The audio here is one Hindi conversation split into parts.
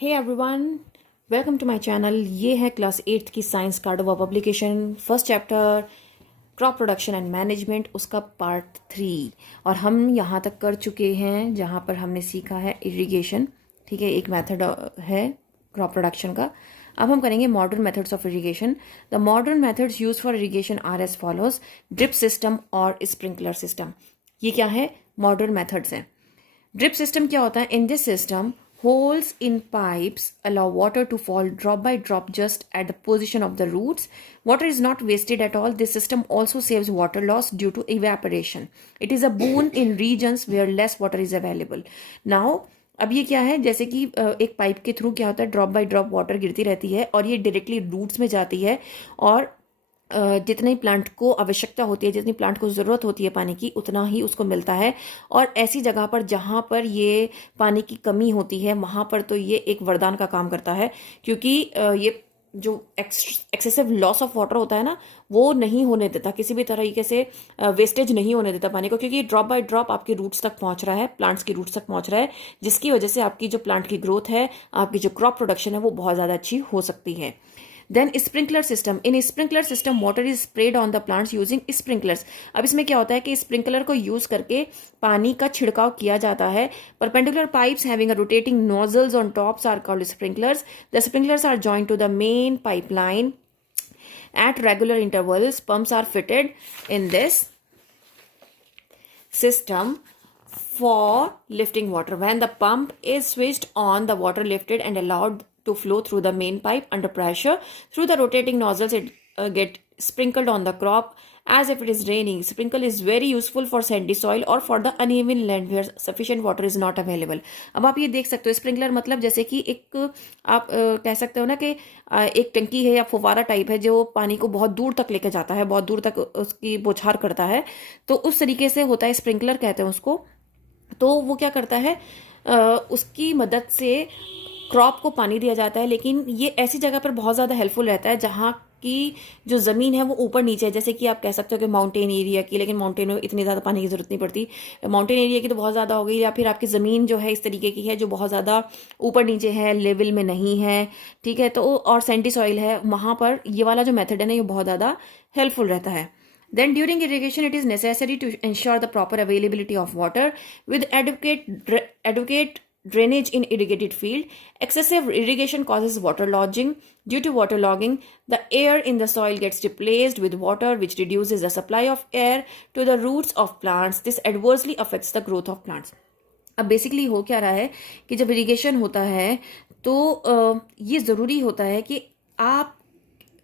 Hey everyone, welcome to my channel. ये है क्लास 8th की science Cordova publication, first chapter crop production and management, उसका पार्ट 3। और हम यहाँ तक कर चुके हैं जहाँ पर हमने सीखा है इरिगेशन। ठीक है, एक मेथड है क्रॉप प्रोडक्शन का। अब हम करेंगे modern methods of irrigation. The modern methods use for irrigation are as follows: drip system और स्प्रिंकलर सिस्टम। ये क्या है? मॉडर्न मेथड्स हैं। ड्रिप सिस्टम क्या होता है? In this system, holes in pipes allow water to fall drop by drop just at the position of the roots. Water is not wasted at all. This system also saves water loss due to evaporation. It is a boon in regions where less water is available. Now, अब ये क्या है? जैसे कि एक पाइप के थ्रू क्या होता है, ड्रॉप बाय ड्रॉप वाटर गिरती रहती है और ये डायरेक्टली रूट्स में जाती है और जितनी प्लांट को आवश्यकता होती है, जितनी प्लांट को ज़रूरत होती है पानी की, उतना ही उसको मिलता है। और ऐसी जगह पर जहाँ पर ये पानी की कमी होती है, वहाँ पर तो ये एक वरदान का काम करता है, क्योंकि ये जो एक्सेसिव लॉस ऑफ वाटर होता है ना, वो नहीं होने देता, किसी भी तरीके से वेस्टेज नहीं होने देता पानी को, क्योंकि ड्रॉप बाय ड्रॉप आपकी रूट्स तक पहुँच रहा है, प्लांट्स की रूट्स तक पहुँच रहा है, जिसकी वजह से आपकी जो प्लांट की ग्रोथ है, आपकी जो क्रॉप प्रोडक्शन है, वो बहुत ज़्यादा अच्छी हो सकती है। Then sprinkler system. In sprinkler system water is spread on the plants using sprinklers. अब इसमें क्या होता है कि स्प्रिंकलर को यूज करके पानी का छिड़काव किया जाता है। Perpendicular pipes having a rotating nozzles on tops are called sprinklers. The sprinklers are joined to the main pipeline at regular intervals. Pumps are fitted in this system for lifting water. When the pump is switched on, the water lifted and allowed to flow through the main pipe under pressure. Through the rotating nozzles, it get sprinkled on the crop as if it is raining. Sprinkle is very useful for sandy soil or for the uneven land where sufficient water is not available. अब आप ये देख सकते हो, स्प्रिंकलर मतलब जैसे कि एक आप कह सकते हो ना कि एक टंकी है या फुवारा टाइप है जो पानी को बहुत दूर तक लेके जाता है, बहुत दूर तक उसकी बौछार करता है, तो उस तरीके से होता है, स्प्रिंकलर कहते हैं उसको। तो वो क्या करता है, उसकी मदद से क्रॉप को पानी दिया जाता है, लेकिन ये ऐसी जगह पर बहुत ज़्यादा हेल्पफुल रहता है जहाँ की जो ज़मीन है वो ऊपर नीचे है। जैसे कि आप कह सकते हो कि माउंटेन एरिया की, लेकिन माउंटेन में इतनी ज़्यादा पानी की ज़रूरत नहीं पड़ती, माउंटेन एरिया की तो बहुत ज़्यादा हो गई। या फिर आपकी ज़मीन जो है इस तरीके की है जो बहुत ज़्यादा ऊपर नीचे है, लेवल में नहीं है, ठीक है, तो और सैंडी सॉइल है, वहाँ पर ये वाला जो मेथड है ना, ये बहुत ज़्यादा हेल्पफुल रहता है। Then during irrigation, it is necessary to ensure the proper availability of water with adequate drainage in irrigated field. Excessive irrigation causes water lodging. Due to water logging, the air in the soil gets replaced with water, which reduces the supply of air to the roots of plants. This adversely affects the growth of plants. अब बेसिकली हो क्या रहा है कि जब इरिगेशन होता है तो ये ज़रूरी होता है कि आप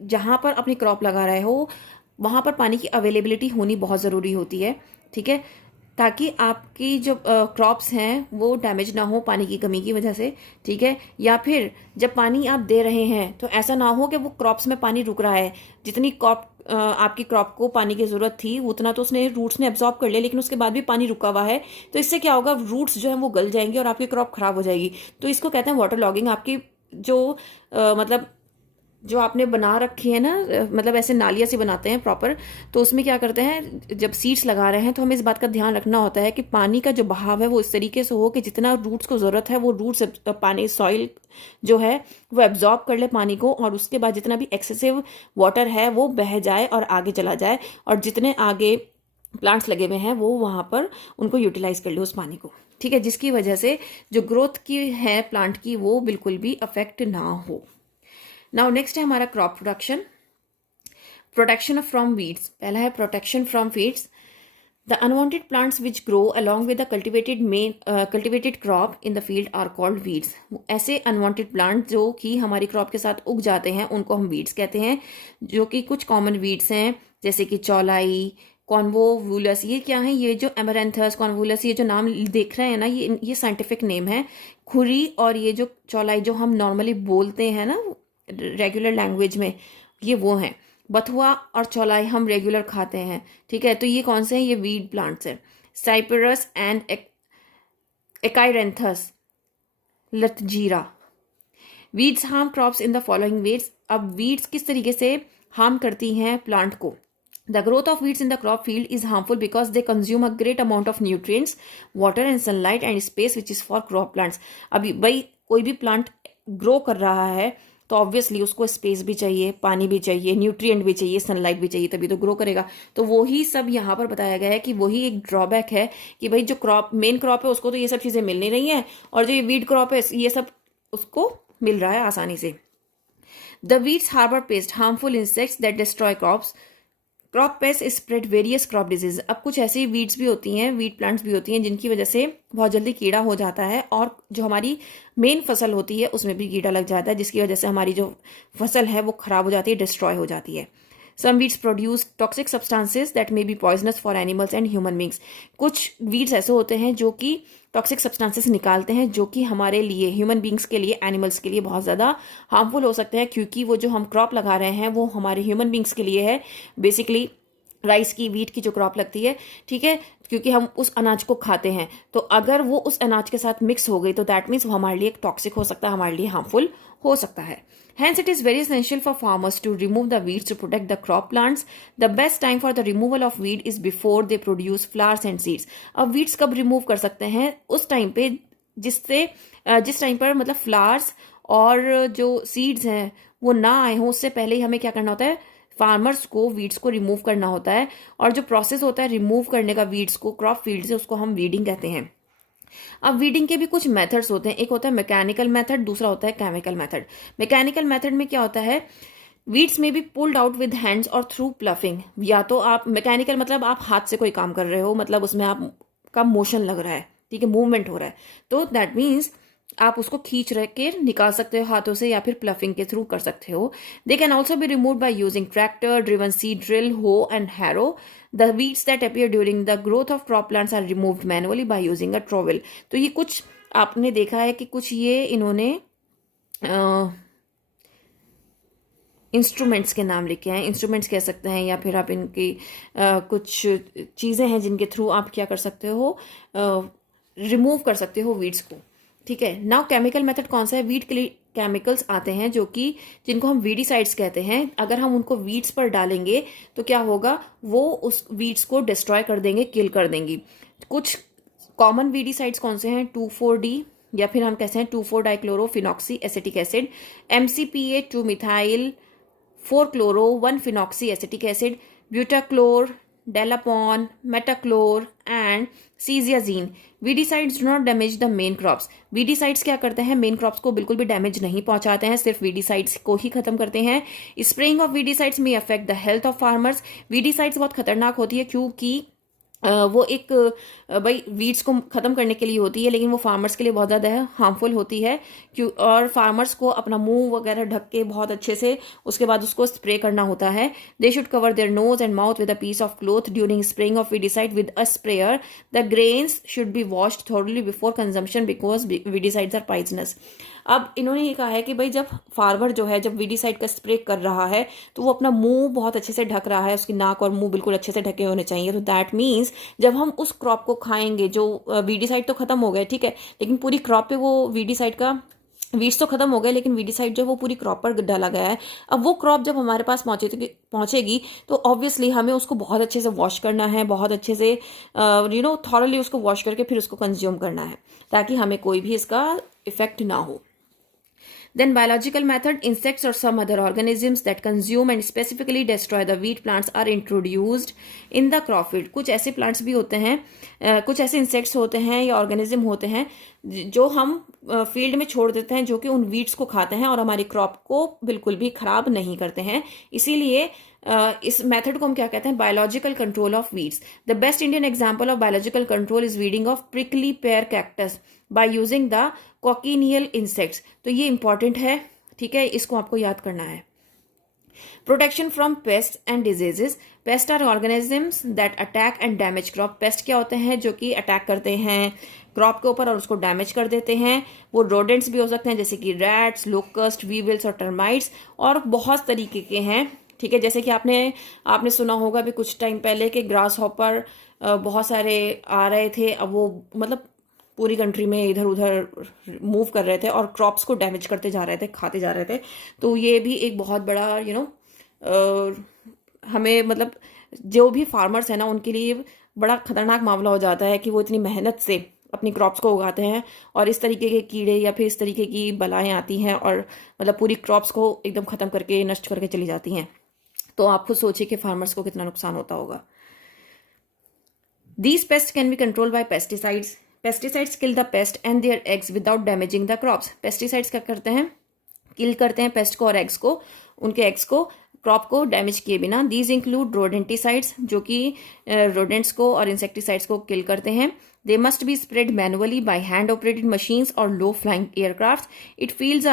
जहाँ पर अपनी क्रॉप लगा रहे हो वहाँ पर पानी की अवेलेबिलिटी होनी बहुत ज़रूरी होती है, ठीक है, ताकि आपकी जो क्रॉप्स हैं वो डैमेज ना हो पानी की कमी की वजह से, ठीक है। या फिर जब पानी आप दे रहे हैं तो ऐसा ना हो कि वो क्रॉप्स में पानी रुक रहा है, जितनी क्रॉप आपकी क्रॉप को पानी की ज़रूरत थी उतना तो उसने रूट्स ने एब्जॉर्ब कर लिया, लेकिन उसके बाद भी पानी रुका हुआ है, तो इससे क्या होगा, रूट्स जो है वो गल जाएंगे और आपकी क्रॉप खराब हो जाएगी। तो इसको कहते हैं वाटर लॉगिंग। आपकी जो मतलब जो आपने बना रखी है ना, मतलब ऐसे नालियाँ सी बनाते हैं प्रॉपर, तो उसमें क्या करते हैं, जब सीड्स लगा रहे हैं तो हमें इस बात का ध्यान रखना होता है कि पानी का जो बहाव है वो इस तरीके से हो कि जितना रूट्स को ज़रूरत है वो रूट्स पानी सॉइल जो है वो एब्जॉर्ब कर ले पानी को, और उसके बाद जितना भी एक्सेसिव वाटर है वो बह जाए और आगे चला जाए, और जितने आगे प्लांट्स लगे हुए हैं वो वहाँ पर उनको यूटिलाइज कर ले उस पानी को, ठीक है, जिसकी वजह से जो ग्रोथ की है प्लांट की वो बिल्कुल भी अफेक्ट ना हो। नाउ नेक्स्ट है हमारा crop production, protection from weeds. पहला है protection from weeds. The unwanted plants which grow along with the cultivated crop in the field are called weeds. ऐसे अनवांटेड प्लांट जो कि हमारी क्रॉप के साथ उग जाते हैं उनको हम वीड्स कहते हैं, जो कि कुछ कॉमन वीड्स हैं जैसे कि चौलाई, कॉन्वोवुलस। ये क्या है? ये जो एमरैंथस, कॉन्वोवुलस, ये जो नाम देख रहे हैं ना, ये साइंटिफिक नेम है। खुरी और ये जो चौलाई जो हम नॉर्मली बोलते हैं ना रेगुलर लैंग्वेज में, ये वो हैं। बथुआ और चौलाई हम रेगुलर खाते हैं, ठीक है, तो ये कौन से हैं? ये वीड प्लांट्स हैं। साइपरस एंड एकाइरेंथस लतजीरा। Weeds harm crops in the following ways. अब वीड्स किस तरीके से हार्म करती हैं प्लांट को? The growth of weeds in the crop field is harmful because they consume a great amount of nutrients, water and sunlight and space which is for crop plants. अभी भाई कोई भी प्लांट ग्रो कर रहा है तो ऑब्वियसली उसको स्पेस भी चाहिए, पानी भी चाहिए, न्यूट्रिएंट भी चाहिए, सनलाइट भी चाहिए, तभी तो ग्रो करेगा। तो वही सब यहाँ पर बताया गया है कि वही एक ड्रॉबैक है कि भाई जो क्रॉप मेन क्रॉप है उसको तो ये सब चीज़ें मिल नहीं रही हैं, और जो ये वीड क्रॉप है ये सब उसको मिल रहा है आसानी से। The weeds harbour pest harmful insects that destroy crops. Crop pest spread various crop disease. अब कुछ ऐसी वीड्स भी होती हैं, वीड प्लांट्स भी होती हैं जिनकी वजह से बहुत जल्दी कीड़ा हो जाता है, और जो हमारी मेन फसल होती है उसमें भी कीड़ा लग जाता है, जिसकी वजह से हमारी जो फसल है वो खराब हो जाती है, डिस्ट्रॉय हो जाती है। Some weeds produce toxic substances that may be poisonous for animals and human beings. कुछ वीड्स ऐसे होते हैं जो कि टॉक्सिक सब्सटेंसेस निकालते हैं जो कि हमारे लिए, ह्यूमन बींग्स के लिए, एनिमल्स के लिए बहुत ज़्यादा हार्मफुल हो सकते हैं, क्योंकि वो जो हम क्रॉप लगा रहे हैं वो हमारे ह्यूमन बींग्स के लिए है। बेसिकली राइस की, वीट की जो क्रॉप लगती है, ठीक है, क्योंकि हम उस अनाज को खाते हैं, तो अगर वो उस अनाज के साथ मिक्स हो गई तो दैट मीन्स वो हमारे लिए टॉक्सिक हो सकता है, हमारे लिए हार्मफुल हो सकता है। Hence, it is very essential for farmers to remove the weeds to protect the crop plants. The best time for the removal of weed is before they produce flowers and seeds. अब weeds कब remove कर सकते हैं? उस टाइम पे जिस टाइम पर मतलब फ्लावर्स और जो सीड्स हैं वो ना आए हों, उससे पहले ही हमें क्या करना होता है? फार्मर्स को वीड्स को रिमूव करना होता है, और जो प्रोसेस होता है रिमूव करने का वीड्स को क्रॉप फील्ड से, उसको हम वीडिंग कहते हैं। अब वीडिंग के भी कुछ मेथड्स होते हैं, एक होता है मैकेनिकल मेथड, दूसरा होता है केमिकल मेथड। मैकेनिकल मेथड में क्या होता है? वीड्स में be pulled out with hands और थ्रू प्लफिंग। या तो आप मैकेनिकल मतलब आप हाथ से कोई काम कर रहे हो, मतलब उसमें आपका मोशन लग रहा है, ठीक है, मूवमेंट हो रहा है, तो दैट मीन्स आप उसको खींच रह के निकाल सकते हो हाथों से, या फिर प्लफिंग के थ्रू कर सकते हो। They can also be remove by using tractor driven seed drill, hoe and harrow. The weeds that appear during the growth of crop plants are removed manually by using a trowel. तो ये कुछ आपने देखा है कि कुछ ये इन्होंने इंस्ट्रूमेंट्स के नाम लिखे हैं, इंस्ट्रूमेंट्स कह सकते हैं, या फिर आप इनकी कुछ चीज़ें हैं जिनके थ्रू आप क्या कर सकते हो, रिमूव कर सकते हो वीड्स को, ठीक है। नाउ केमिकल मेथड कौन सा है? वीड के लिए केमिकल्स आते हैं जो कि जिनको हम वीडीसाइड्स कहते हैं। अगर हम उनको वीड्स पर डालेंगे तो क्या होगा? वो उस वीड्स को डिस्ट्रॉय कर देंगे, किल कर देंगी। कुछ कॉमन वीडीसाइड्स कौन से हैं? 2,4-D, या फिर हम कहते हैं 2,4-डाइक्लोरोफिनॉक्सी एसिटिक एसिड, MCPA 2-मिथाइल 4-क्लोरो 1-फिनॉक्सी acetic acid, butachlor, dalapon, metachlor and simazine. Weedicides do not damage the main crops. Weedicides क्या करते हैं? मेन क्रॉप्स को बिल्कुल भी डैमेज नहीं पहुंचाते हैं, सिर्फ वीडीसाइड्स को ही खत्म करते हैं। स्प्रेइंग ऑफ वीडीसाइड्स में affect the health of farmers. Weedicides बहुत खतरनाक होती है क्योंकि वो एक भाई वीड्स को खत्म करने के लिए होती है, लेकिन वो फार्मर्स के लिए बहुत ज़्यादा हार्मफुल होती है, क्यों? और फार्मर्स को अपना मुंह वगैरह ढक के बहुत अच्छे से उसके बाद उसको स्प्रे करना होता है। They should cover their nose and mouth with a piece of cloth during spraying of weedicide with a sprayer. The grains should be washed thoroughly before consumption because weedicides are poisonous. अब इन्होंने ये कहा है कि भाई जब फार्मर जो है, जब वीडीसाइड का स्प्रे कर रहा है तो वो अपना मुंह बहुत अच्छे से ढक रहा है, उसकी नाक और मुंह बिल्कुल अच्छे से ढके होने चाहिए। तो दैट मीन्स जब हम उस क्रॉप को खाएंगे, जो वीडीसाइड तो खत्म हो गए, ठीक है, लेकिन पूरी क्रॉप पे वो वीडीसाइड का वीड्स तो खत्म हो गए, लेकिन वीडीसाइड जो वो पूरी क्रॉप पर डाला गया है। अब वो क्रॉप जब हमारे पास पहुंचेगी तो ऑब्वियसली हमें उसको बहुत अच्छे से वॉश करना है, बहुत अच्छे से थॉरली उसको वॉश करके फिर उसको कंज्यूम करना है, ताकि हमें कोई भी इसका इफेक्ट ना हो। Then biological method, insects or some other organisms that consume and specifically destroy the wheat plants are introduced in the crop field. कुछ ऐसे plants भी होते हैं, कुछ ऐसे insects होते हैं या organism होते हैं जो हम फील्ड में छोड़ देते हैं, जो कि उन वीड्स को खाते हैं और हमारी क्रॉप को बिल्कुल भी खराब नहीं करते हैं। इसीलिए इस मेथड को हम क्या कहते हैं? Biological control of weeds. The best Indian example of biological control is weeding of prickly pair cactus by using the cochineal insects. तो ये इंपॉर्टेंट है, ठीक है, इसको आपको याद करना है। Protection from pest and diseases. Pests are organisms that attack and damage crop. Pest क्या होते हैं? जो कि अटैक करते हैं क्रॉप के ऊपर और उसको डैमेज कर देते हैं। वो रोडेंट्स भी हो सकते हैं, जैसे कि रैट्स, लोकस्ट, वीविल्स और टर्माइट्स, और बहुत तरीके के हैं, ठीक है। जैसे कि आपने सुना होगा भी कुछ टाइम पहले कि ग्रास हॉपर बहुत सारे आ रहे थे। अब वो मतलब पूरी कंट्री में इधर उधर मूव कर रहे थे और क्रॉप्स को डैमेज करते जा रहे थे, खाते जा रहे थे। तो ये भी एक बहुत बड़ा हमें मतलब जो भी फार्मर्स है ना, उनके लिए बड़ा खतरनाक मामला हो जाता है कि वो इतनी मेहनत से अपनी क्रॉप्स को उगाते हैं और इस तरीके के कीड़े या फिर इस तरीके की बलाएं आती हैं और मतलब पूरी क्रॉप्स को एकदम ख़त्म करके नष्ट करके चली जाती हैं। तो आप खुद सोचिए कि फार्मर्स को कितना नुकसान होता होगा। These pests can be controlled by pesticides. Pesticides kill the pest and their eggs without damaging the crops. Pesticides क्या करते हैं, किल करते हैं पेस्ट को और एग्स को, उनके एग्स को, क्रॉप को डैमेज किए बिना। दीज इंक्लूड रोडेंटिसाइड्स, जो कि रोडेंट्स को और इंसेक्टिसाइड्स को किल करते हैं। They must be spread manually by hand operated machines और low flying aircraft. If fields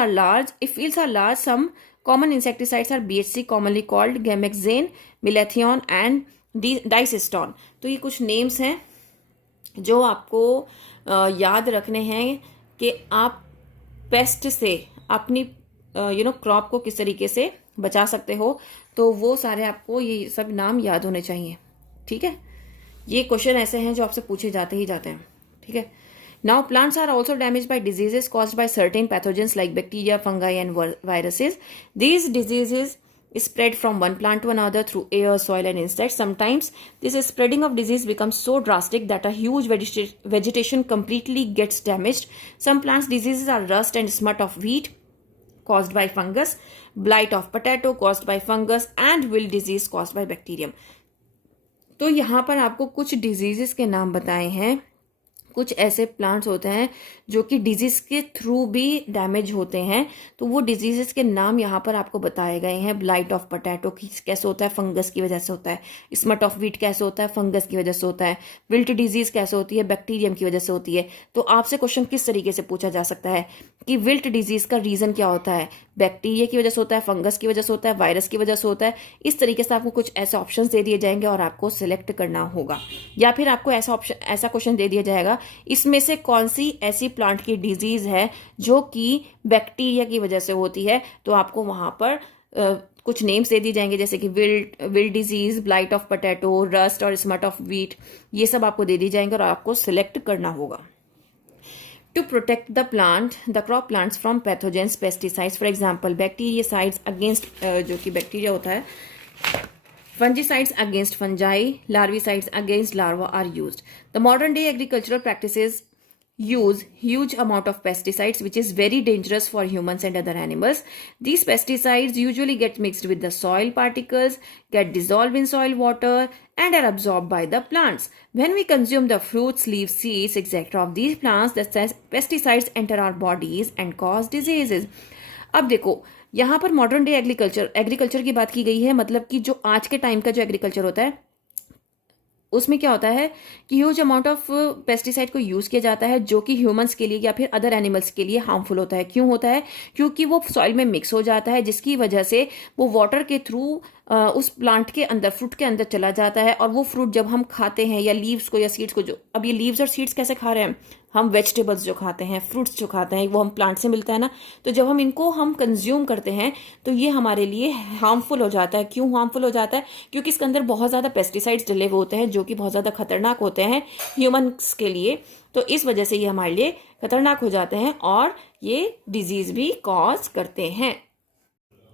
are large, some common insecticides are BHC, commonly called Gamexane, Malathion and Dicyston। तो ये कुछ नेम्स हैं जो आपको याद रखने हैं कि आप पेस्ट से अपनी क्रॉप को किस तरीके से बचा सकते हो। तो वो सारे आपको ये सब नाम याद होने चाहिए, ठीक है। ये क्वेश्चन ऐसे हैं जो आपसे पूछे जाते ही जाते हैं, ठीक है। Now plants are also damage by diseases caused by certain pathogens like bacteria, fungi and viruses. These diseases spread from one plant to another through air, soil and insects. Sometimes this spreading of disease becomes so drastic that a huge vegetation completely gets damaged. Some plants diseases are rust and smut of wheat caused by fungus, blight of potato caused by fungus and wilt disease caused by bacterium. तो यहाँ पर आपको कुछ डिजीजेस के नाम बताए हैं। कुछ ऐसे प्लांट्स होते हैं जो कि डिजीज के थ्रू भी डैमेज होते हैं, तो वो डिजीजेस के नाम यहाँ पर आपको बताए गए हैं। ब्लाइट ऑफ पोटैटो कैसे होता है, फंगस की वजह से होता है। स्मट ऑफ व्हीट कैसे होता है, फंगस की वजह से होता है। विल्ट डिजीज कैसे होती है, बैक्टीरियम की वजह से होती है। तो आपसे क्वेश्चन किस तरीके से पूछा जा सकता है कि विल्ट डिजीज का रीजन क्या होता है, बैक्टीरिया की वजह से होता है, फंगस की वजह से होता है, वायरस की वजह से होता है। इस तरीके से आपको कुछ ऐसे ऑप्शन दे दिए जाएंगे और आपको सिलेक्ट करना होगा, या फिर आपको ऐसा क्वेश्चन दे दिया जाएगा इसमें से कौन सी ऐसी प्लांट की डिजीज है जो कि बैक्टीरिया की वजह से होती है। तो आपको वहां पर कुछ नेम्स दे दिए जाएंगे, जैसे कि wilt disease, blight of potato, rust और स्मट ऑफ व्हीट, ये सब आपको दे दिए जाएंगे और आपको सिलेक्ट करना होगा। To protect the crop plants from pathogens, pesticides, for example, bactericides against जो कि बैक्टीरिया होता है, fungicides against fungi, larvicides against larvae are used. The modern day agricultural practices use huge amount of pesticides, which is very dangerous for humans and other animals. These pesticides usually get mixed with the soil particles, get dissolved in soil water and are absorbed by the plants. When we consume the fruits, leaves, seeds, etc. of these plants, the pesticides enter our bodies and cause diseases. अब देखो यहाँ पर मॉडर्न डे एग्रीकल्चर की बात की गई है, मतलब कि जो आज के टाइम का जो एग्रीकल्चर होता है उसमें क्या होता है कि ह्यूज अमाउंट ऑफ पेस्टिसाइड को यूज किया जाता है जो कि ह्यूमंस के लिए या फिर अदर एनिमल्स के लिए हार्मफुल होता है। क्यों होता है? क्योंकि वो सॉइल में मिक्स हो जाता है, जिसकी वजह से वो वाटर के थ्रू उस प्लांट के अंदर, फ्रूट के अंदर चला जाता है, और वो फ्रूट जब हम खाते हैं या लीव्स को या सीड्स को, जो अब ये लीव्स और सीड्स कैसे खा रहे हैं हम, वेजिटेबल्स जो खाते हैं, फ्रूट्स जो खाते हैं, वो हम प्लांट से मिलता है ना, तो जब हम इनको कंज्यूम करते हैं तो ये हमारे लिए हार्मफुल हो जाता है। क्यों हार्मफुल हो जाता है? क्योंकि इसके अंदर बहुत ज़्यादा पेस्टिसाइड्स डले हुए होते हैं जो कि बहुत ज़्यादा खतरनाक होते हैं ह्यूमन्स के लिए। तो इस वजह से ये हमारे लिए खतरनाक हो जाते हैं और ये डिजीज़ भी कॉज करते हैं।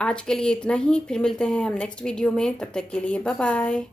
आज के लिए इतना ही, फिर मिलते हैं हम नेक्स्ट वीडियो में, तब तक के लिए बाय बाय।